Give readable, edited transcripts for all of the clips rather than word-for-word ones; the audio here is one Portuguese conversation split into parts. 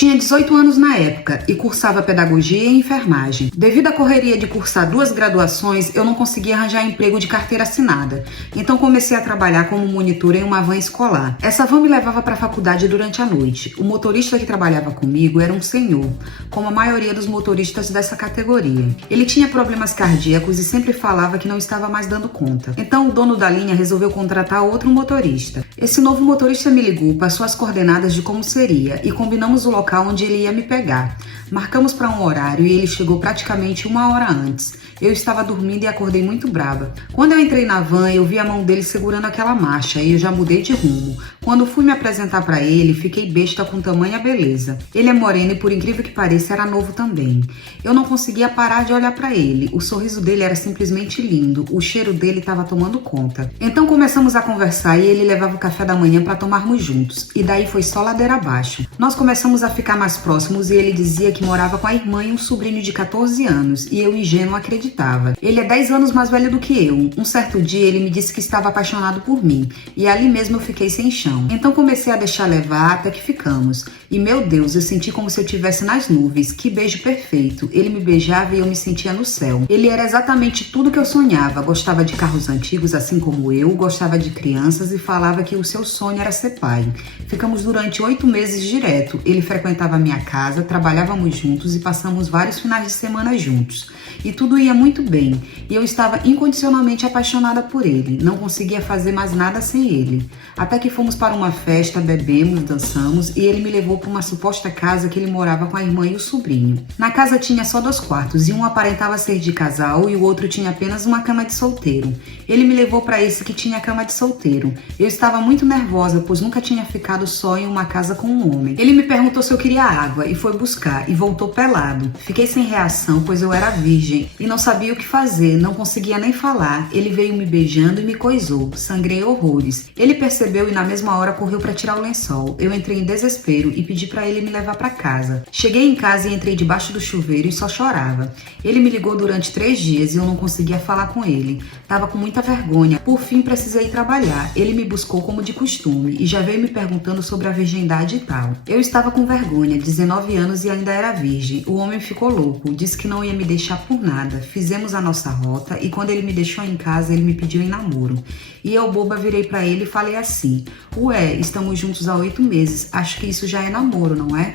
tinha 18 anos na época e cursava pedagogia e enfermagem. Devido à correria de cursar 2 graduações, eu não conseguia arranjar emprego de carteira assinada. Então comecei a trabalhar como monitora em uma van escolar. Essa van me levava para a faculdade durante a noite. O motorista que trabalhava comigo era um senhor, como a maioria dos motoristas dessa categoria. Ele tinha problemas cardíacos e sempre falava que não estava mais dando conta. Então o dono da linha resolveu contratar outro motorista. Esse novo motorista me ligou, passou as coordenadas de como seria e combinamos o local onde ele ia me pegar. Marcamos para um horário e ele chegou praticamente 1 hora antes. Eu estava dormindo e acordei muito brava. Quando eu entrei na van, eu vi a mão dele segurando aquela marcha e eu já mudei de rumo. Quando fui me apresentar para ele, fiquei besta com tamanha beleza. Ele é moreno e, por incrível que pareça, era novo também. Eu não conseguia parar de olhar para ele. O sorriso dele era simplesmente lindo. O cheiro dele estava tomando conta. Então começamos a conversar e ele levava o café da manhã para tomarmos juntos. E daí foi só ladeira abaixo. Nós começamos a ficar mais próximos e ele dizia que morava com a irmã e um sobrinho de 14 anos. E eu, ingênuo, acreditava. Ele é 10 anos mais velho do que eu. Um certo dia ele me disse que estava apaixonado por mim. E ali mesmo eu fiquei sem chão. Então comecei a deixar levar até que ficamos. E meu Deus, eu senti como se eu estivesse nas nuvens. Que beijo perfeito. Ele me beijava e eu me sentia no céu. Ele era exatamente tudo que eu sonhava. Gostava de carros antigos, assim como eu. Gostava de crianças e falava que o seu sonho era ser pai. Ficamos durante 8 meses direto. Ele frequentava a minha casa, trabalhávamos juntos e passamos vários finais de semana juntos. E tudo ia muito bem. E eu estava incondicionalmente apaixonada por ele. Não conseguia fazer mais nada sem ele. Até que fomos para uma festa, bebemos, dançamos e ele me levou para uma suposta casa que ele morava com a irmã e o sobrinho. Na casa tinha só 2 quartos e um aparentava ser de casal e o outro tinha apenas uma cama de solteiro. Ele me levou para esse que tinha cama de solteiro. Eu estava muito nervosa, pois nunca tinha ficado só em uma casa com um homem. Ele me perguntou se eu queria água e foi buscar e voltou pelado. Fiquei sem reação, pois eu era virgem e não sabia o que fazer, não conseguia nem falar. Ele veio me beijando e me coisou. Sangrei horrores. Ele percebeu e na mesma hora correu para tirar o lençol. Eu entrei em desespero e pedi para ele me levar para casa. Cheguei em casa e entrei debaixo do chuveiro e só chorava. Ele me ligou durante 3 dias e eu não conseguia falar com ele. Tava com muita vergonha. Por fim, precisei ir trabalhar. Ele me buscou como de costume e já veio me perguntando sobre a virgindade e tal. Eu estava com vergonha, 19 anos e ainda era virgem. O homem ficou louco, disse que não ia me deixar por nada. Fizemos a nossa rota e quando ele me deixou em casa, ele me pediu em namoro. E eu, boba, virei pra ele e falei assim: ué, estamos juntos há 8 meses, acho que isso já é namoro, não é?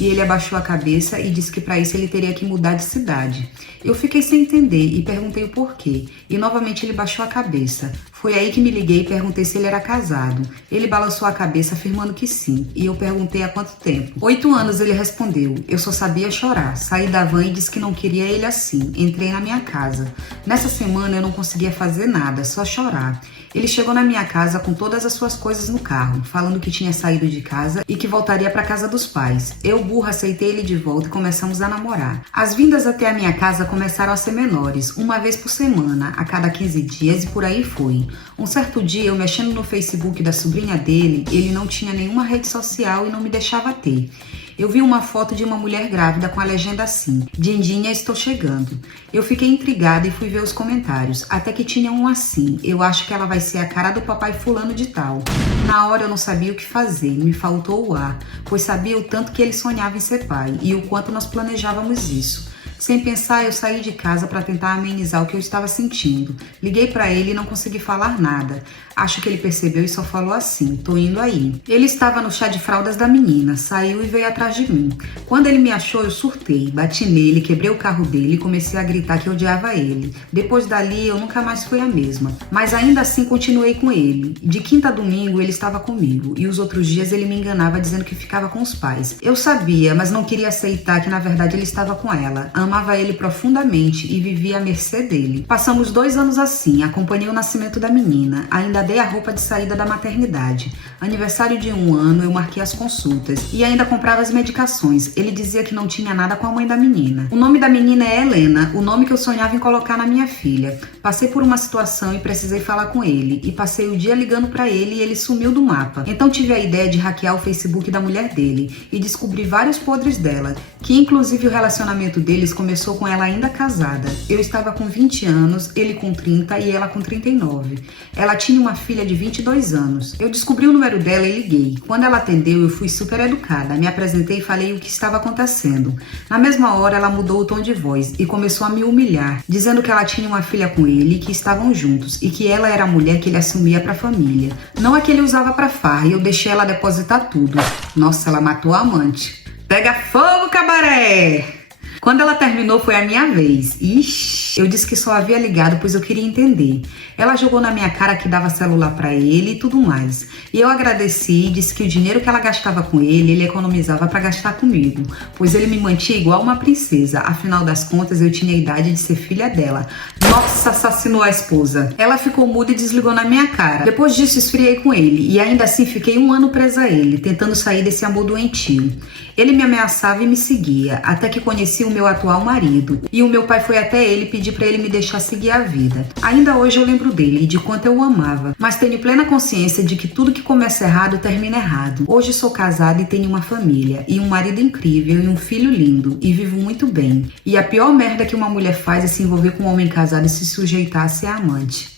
E ele abaixou a cabeça e disse que para isso ele teria que mudar de cidade. Eu fiquei sem entender e perguntei o porquê. E novamente ele baixou a cabeça. Foi aí que me liguei e perguntei se ele era casado. Ele balançou a cabeça afirmando que sim. E eu perguntei há quanto tempo. 8 anos, ele respondeu. Eu só sabia chorar. Saí da van e disse que não queria ele assim. Entrei na minha casa. Nessa semana eu não conseguia fazer nada, só chorar. Ele chegou na minha casa com todas as suas coisas no carro, falando que tinha saído de casa e que voltaria para casa dos pais. Eu, burra, aceitei ele de volta e começamos a namorar. As vindas até a minha casa começaram a ser menores, uma vez por semana, a cada 15 dias e por aí foi. Um certo dia, eu mexendo no Facebook da sobrinha dele, ele não tinha nenhuma rede social e não me deixava ter. Eu vi uma foto de uma mulher grávida com a legenda assim: Dindinha, estou chegando. Eu fiquei intrigada e fui ver os comentários, até que tinha um assim: eu acho que ela vai ser a cara do papai fulano de tal. Na hora eu não sabia o que fazer, me faltou o ar, pois sabia o tanto que ele sonhava em ser pai e o quanto nós planejávamos isso. Sem pensar, eu saí de casa para tentar amenizar o que eu estava sentindo. Liguei para ele e não consegui falar nada. Acho que ele percebeu e só falou assim: tô indo aí. Ele estava no chá de fraldas da menina, saiu e veio atrás de mim. Quando ele me achou, eu surtei, bati nele, quebrei o carro dele e comecei a gritar que odiava ele. Depois dali, eu nunca mais fui a mesma. Mas ainda assim, continuei com ele. De quinta a domingo, ele estava comigo e os outros dias ele me enganava dizendo que ficava com os pais. Eu sabia, mas não queria aceitar que na verdade ele estava com ela. Amava ele profundamente e vivia à mercê dele. Passamos 2 anos assim, acompanhei o nascimento da menina, ainda dei a roupa de saída da maternidade. Aniversário de 1 ano, eu marquei as consultas e ainda comprava as medicações. Ele dizia que não tinha nada com a mãe da menina. O nome da menina é Helena, o nome que eu sonhava em colocar na minha filha. Passei por uma situação e precisei falar com ele, e passei o dia ligando pra ele e ele sumiu do mapa. Então tive a ideia de hackear o Facebook da mulher dele e descobri vários podres dela, que inclusive o relacionamento deles começou com ela ainda casada. Eu estava com 20 anos, ele com 30 e ela com 39. Ela tinha uma uma filha de 22 anos. Eu descobri o número dela e liguei. Quando ela atendeu, eu fui super educada. Me apresentei e falei o que estava acontecendo. Na mesma hora, ela mudou o tom de voz e começou a me humilhar, dizendo que ela tinha uma filha com ele, que estavam juntos e que ela era a mulher que ele assumia para a família. Não a que ele usava para farra, e eu deixei ela depositar tudo. Nossa, ela matou a amante. Pega fogo, cabaré! Quando ela terminou, foi a minha vez. Ixi, eu disse que só havia ligado, pois eu queria entender. Ela jogou na minha cara que dava celular pra ele e tudo mais. E eu agradeci e disse que o dinheiro que ela gastava com ele economizava pra gastar comigo, pois ele me mantinha igual uma princesa. Afinal das contas, eu tinha a idade de ser filha dela. Nossa, assassinou a esposa. Ela ficou muda e desligou na minha cara. Depois disso, esfriei com ele e ainda assim fiquei 1 ano presa a ele, tentando sair desse amor doentio. Ele me ameaçava e me seguia, até que conheci o meu atual marido. E o meu pai foi até ele pedir para ele me deixar seguir a vida. Ainda hoje eu lembro dele e de quanto eu o amava, mas tenho plena consciência de que tudo que começa errado termina errado. Hoje sou casada e tenho uma família, e um marido incrível e um filho lindo, e vivo muito bem. E a pior merda que uma mulher faz é se envolver com um homem casado e se sujeitar a ser amante.